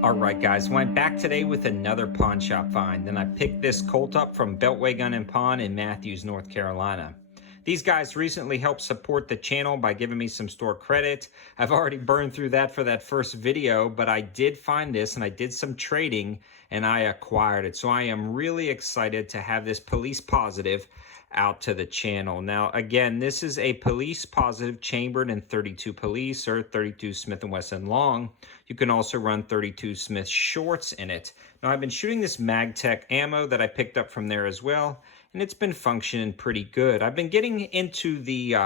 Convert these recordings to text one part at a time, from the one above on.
All right, guys, went back today with another pawn shop find, and I picked this Colt up from Beltway Gun and Pawn in Matthews, North Carolina. These guys recently helped support the channel by giving me some store credit. I've already burned through that for that first video, but I did find this and I did some trading and I acquired it. So I am really excited to have this police positive out to the channel. Now, again, this is a police positive chambered in 32 police or 32 Smith & Wesson long. You can also run 32 Smith shorts in it. Now, I've been shooting this MagTech ammo that I picked up from there as well, and it's been functioning pretty good. I've been getting into the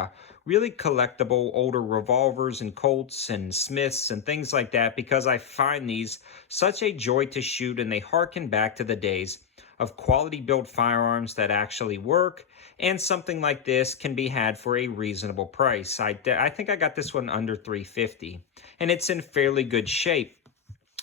really collectible older revolvers and Colts and Smiths and things like that because I find these such a joy to shoot, and they harken back to the days of quality built firearms that actually work, and something like this can be had for a reasonable price. I think I got this one under $350, and it's in fairly good shape.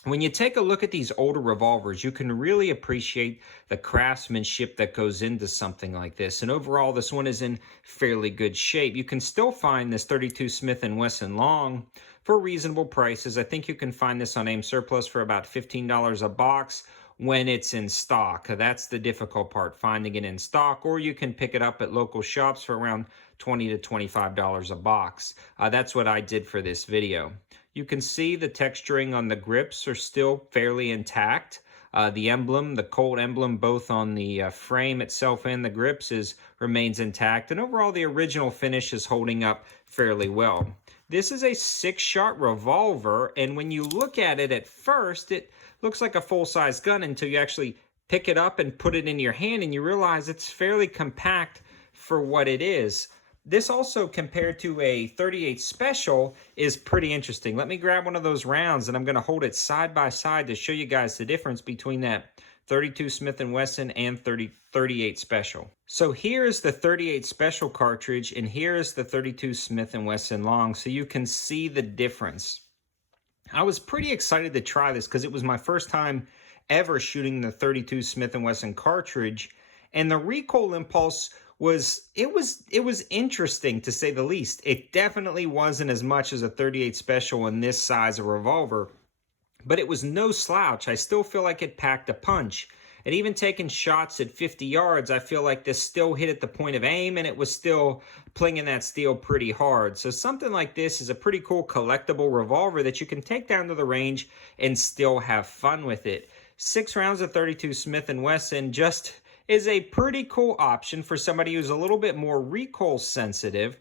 When you take a look at these older revolvers, you can really appreciate the craftsmanship that goes into something like this. And overall, this one is in fairly good shape. You can still find this 32 Smith & Wesson long for reasonable prices. I think you can find this on AIM Surplus for about $15 a box when it's in stock. That's the difficult part, finding it in stock, or you can pick it up at local shops for around $20 to $25 a box. That's what I did for this video. You can see the texturing on the grips are still fairly intact. The emblem, the Colt emblem, both on the frame itself and the grips remains intact. And overall, the original finish is holding up fairly well. This is a 6-shot revolver, and when you look at it at first, it looks like a full-size gun until you actually pick it up and put it in your hand and you realize it's fairly compact for what it is. This also, compared to a 38 Special, is pretty interesting. Let me grab one of those rounds and I'm going to hold it side by side to show you guys the difference between that 32 Smith & Wesson and 38 Special. So here's the 38 Special cartridge and here's the 32 Smith & Wesson long, so you can see the difference. I was pretty excited to try this because it was my first time ever shooting the 32 Smith & Wesson cartridge, and the recoil impulse was interesting, to say the least. It definitely wasn't as much as a 38 Special in this size of revolver, but it was no slouch. I still feel like it packed a punch. And even taking shots at 50 yards, I feel like this still hit at the point of aim and it was still plinging that steel pretty hard. So something like this is a pretty cool collectible revolver that you can take down to the range and still have fun with it. 6 rounds of 32 Smith & Wesson just is a pretty cool option for somebody who's a little bit more recoil sensitive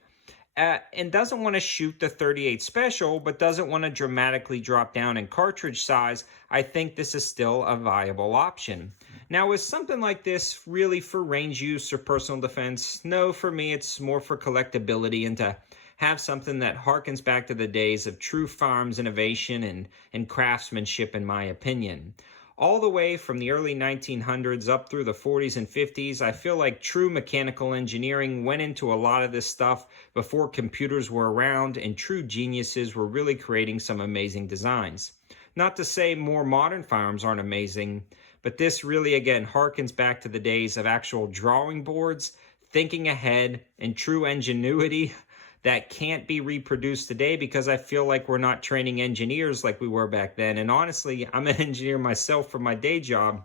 and doesn't want to shoot the 38 Special, but doesn't want to dramatically drop down in cartridge size. I think this is still a viable option. Now, is something like this really for range use or personal defense? No, for me, it's more for collectability and to have something that harkens back to the days of true firearms innovation and craftsmanship, in my opinion. All the way from the early 1900s up through the 40s and 50s, I feel like true mechanical engineering went into a lot of this stuff before computers were around, and true geniuses were really creating some amazing designs. Not to say more modern firearms aren't amazing, but this really, again, harkens back to the days of actual drawing boards, thinking ahead, and true ingenuity that can't be reproduced today because I feel like we're not training engineers like we were back then. And honestly, I'm an engineer myself for my day job.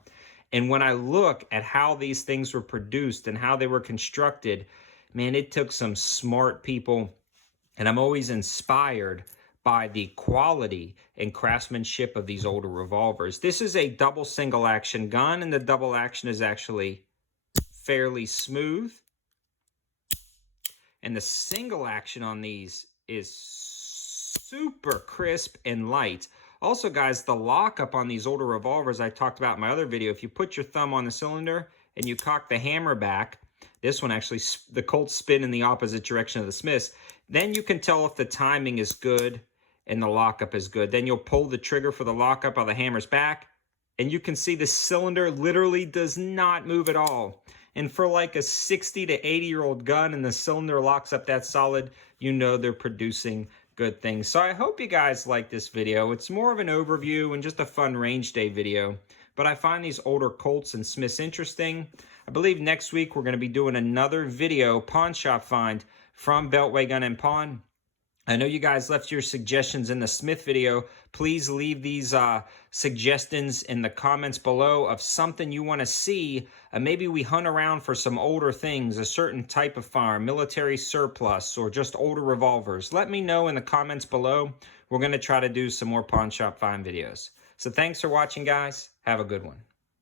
And when I look at how these things were produced and how they were constructed, man, it took some smart people. And I'm always inspired by the quality and craftsmanship of these older revolvers. This is a double single action gun, and the double action is actually fairly smooth. And the single action on these is super crisp and light. Also, guys, the lockup on these older revolvers I talked about in my other video, if you put your thumb on the cylinder and you cock the hammer back, this one actually, the Colts spin in the opposite direction of the Smiths, then you can tell if the timing is good and the lockup is good. Then you'll pull the trigger for the lockup while the hammer's back, and you can see the cylinder literally does not move at all. And for like a 60 to 80-year-old gun and the cylinder locks up that solid, you know they're producing good things. So I hope you guys like this video. It's more of an overview and just a fun range day video. But I find these older Colts and Smiths interesting. I believe next week we're going to be doing another video pawn shop find from Beltway Gun and Pawn. I know you guys left your suggestions in the Smith video. Please leave these suggestions in the comments below of something you want to see. Maybe we hunt around for some older things, a certain type of firearm, military surplus, or just older revolvers. Let me know in the comments below. We're going to try to do some more pawn shop find videos. So thanks for watching, guys. Have a good one.